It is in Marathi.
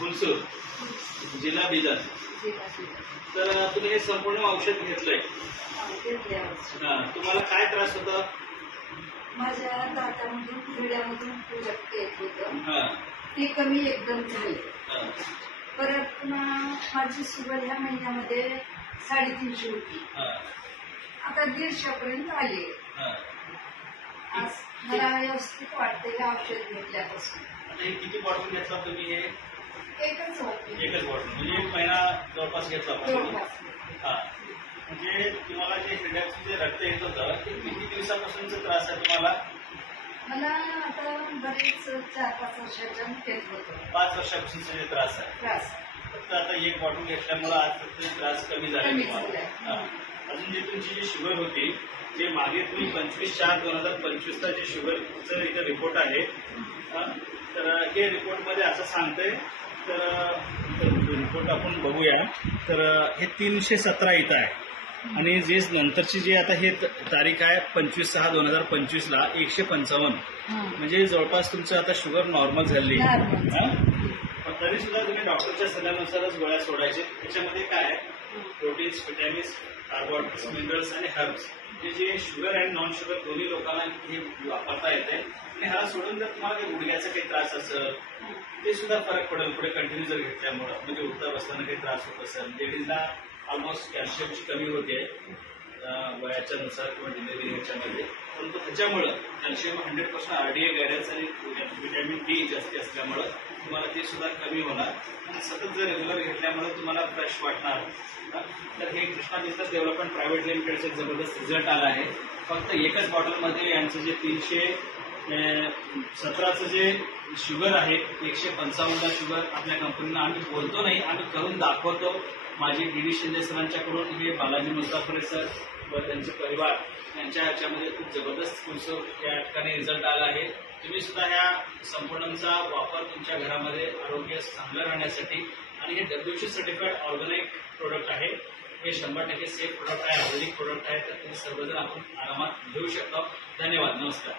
हुलसूर जिल्हा बिदर. तर तुम्ही हे संपूर्ण औषध घेतलंय. तुम्हाला काय त्रास होता? माझ्या दातामधून हिरड्यामधून रक्त येत होतं, ते कमी एकदम झाले. परत पुन्हा माझी शुगर ह्या महिन्यामध्ये 350 होती, आता 150 पर्यंत आली. आज मला व्यवस्थित वाटते हे औषध घेतल्यापासून. हे किती बॉटल घेतला तुम्ही? हे एकच होती. एकच बॉटल म्हणजे 1 महिना जवळपास घेतला. म्हणजे तुम्हाला जे हिरड्याचं जे रक्त येत होतं ते किती दिवसापासूनचा त्रास आहे तुम्हाला? मला आता बरेच 4-5 वर्षाच्या येत होतं. 5 वर्षापासूनचा जे त्रास आहे. फक्त आता 1 बॉटल घेतल्यामुळे आज फक्त त्रास कमी झाला. अजून जे तुमची जी शुगर होती, जे मागे तुम्ही 25/4/2025चा जे शुगरचं इथं रिपोर्ट आहे, तर हे रिपोर्टमध्ये असं सांगतंय. तर रिपोर्ट आपण बघूया. तर हे 317 इथं आहे आणि जे नंतरची जी आता हे तारीख आहे 25/6/2025ला 155. म्हणजे जवळपास तुमचं आता शुगर नॉर्मल झाली. तरी सुद्धा तुम्ही डॉक्टरच्या सल्ल्यानुसारच गोळ्या सोडायचे. त्याच्यामध्ये काय आहे, प्रोटीन्स, व्हिटॅमिन्स, कार्बोहायड्रेट्स, मिनरल्स आणि हर्ब्स, जे शुगर आणि नॉन शुगर दोन्ही लोकांना हे वापरता येते. आणि ह्याला सोडून जर तुम्हाला काही गुडघ्याचा काही त्रास असेल ते सुद्धा फरक पडेल पुढे कंटिन्यू जर घेतल्यामुळं. म्हणजे उठता बसताना काही त्रास होत असेल, लेडीजला ऑलमोस्ट कॅल्शियमची कमी होते वयाच्या नुसार किंवा डिलिव्हरी ह्याच्यामध्ये. परंतु त्याच्यामुळं कॅल्शियम 100% RDA गायडन्स आणि व्हिटॅमिन D जास्त असल्यामुळं तुम्हाला ते सुद्धा कमी होणार. आणि सतत जर रेग्युलर घेतल्यामुळे तुम्हाला फ्रेश वाटणार. तर हे कृष्णा बिझनेस डेव्हलपमेंट प्रायव्हेट लिमिटेडचा जबरदस्त रिझल्ट आला आहे. फक्त एकच बॉटलमध्ये यांचं जे 317चं जे शुगर आहे, 155ला शुगर आपल्या कंपनीनं आम्ही बोलतो नाही, आम्ही करून दाखवतो. माझे DD शिंदे सरांच्याकडून हे बालाजी मुस्ताफरे सर व त्यांचे परिवार यांच्या ह्याच्यामध्ये खूप जबरदस्त पुढचं या ठिकाणी रिझल्ट आला आहे. तुम्ही सुद्धा ह्या संपूर्णचा वापर तुमच्या घरामध्ये आरोग्य चांगलं राहण्यासाठी. आणि हे WC सर्टिफाईड ऑर्गॅनिक प्रोडक्ट आहे. हे 100% सेफ प्रोडक्ट आहे, ऑर्गॅनिक प्रोडक्ट आहे. तर तुम्ही सर्वजण आपण आरामात घेऊ शकता. धन्यवाद. नमस्कार.